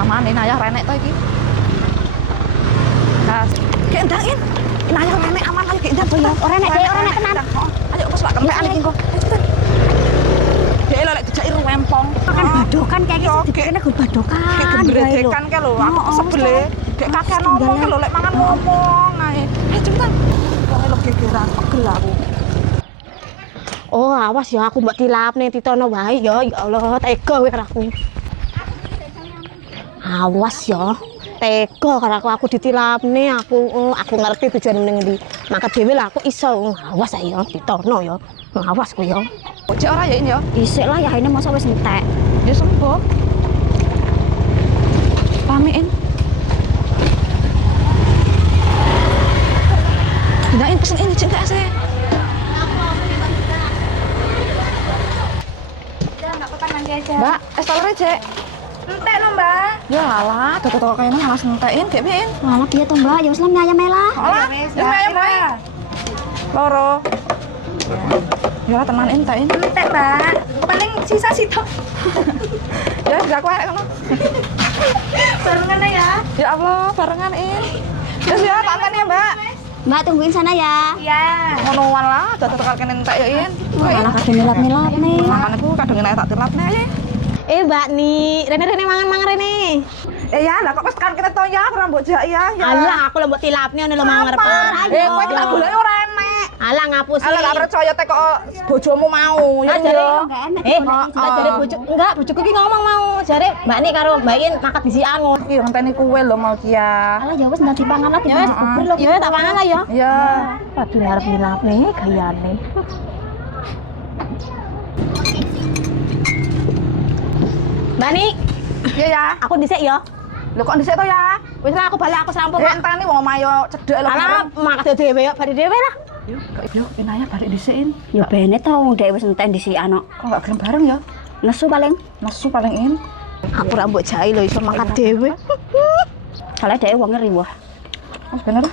Aman Inayah renek to iki. Nah, kendangin. Inayah renek aman ayo kendang to ya. Ora nek tenan. Ayo kok selak kempekan iki kok. Dek lek dijaki rempong. Kan badokan kayak gitu dikene gue badokan. Kayak gebredekan kae lho, aku sebele. Dek kakek ngomong kae lho lek mangan ngomong ae. Cepetan. Wong lho gegeran pegel aku. Oh, awas ya aku mbok tilapne titono wae ya. Ya Allah, tega kowe karo aku. Awas ya. Tega karo aku ditilapne aku ngerti tujuan ning ndi. Maka dhewe lah aku iso. Awas ae ya titono ya. Awas ku ya. Cek ora ya ini ya. Isik lah ya ini masa wis entek. Ya sembuh. Pamiin. Dinain pesen ini cinta sih. Mbak, es teler Cek. Entek no, Mbak. Ya alah, toko-toko kayaknya malah sentein, kayak piin. Malah piye to, Mbak? Ya wis lah nyayam lah. Alah, ya ayam bae. Loro. Ya tenan entein. Entek, Mbak. Paling sisa sitok. Ya udah aku arek ngono. Barengan ya. Ya Allah, barengan Terus ya, tak anteni ya, Mbak. Mbak tungguin sana ya. Iya. Ngonoan lah, dadak tekan kene entek ya, In. Malah kadang nilap-nilap nih. Makan aku kadang enak tak tilapne ae. Mbak nih, Rene mangan Rene. Ya lah kok wis tekan kene to ya, ora mbok jak ya. Alah, aku lho mbok tilapne ngene lho mangan ngarep. Kowe iki tak goleki ora enek. Alah ngapusi. Alah gak percaya teh kok bojomu mau. Ya jare enggak enak. Jare bojo enggak, bojoku ki ngomong mau. Jare Mbak Ni karo Mbak In makan disikan ngono. Iki ngenteni kuwe lho mau ki ya. Alah ya wis nanti pangan lagi. Ya wis, bubur lho. Ya tak pangan lah ya. Ya. Waduh ngarep nilapne gayane. Mbak Ni, Iya ya. aku dhisik ya. Lho kok dhisik to ya? Wis lah aku balik aku sampung. Enteni wong mayo cedhek lho. Alah, makan dhewe ya, bari dhewe lah. Yo, Inayah balik dhisikin. Ya bene to wong dhek wis entek dhisikan kok. Kok gak gelem bareng ya? Nesu paling. Nesu paling in. Aku ra mbok jai lho iso makan dhewe. Soale dhek wong riwah. Mas bener.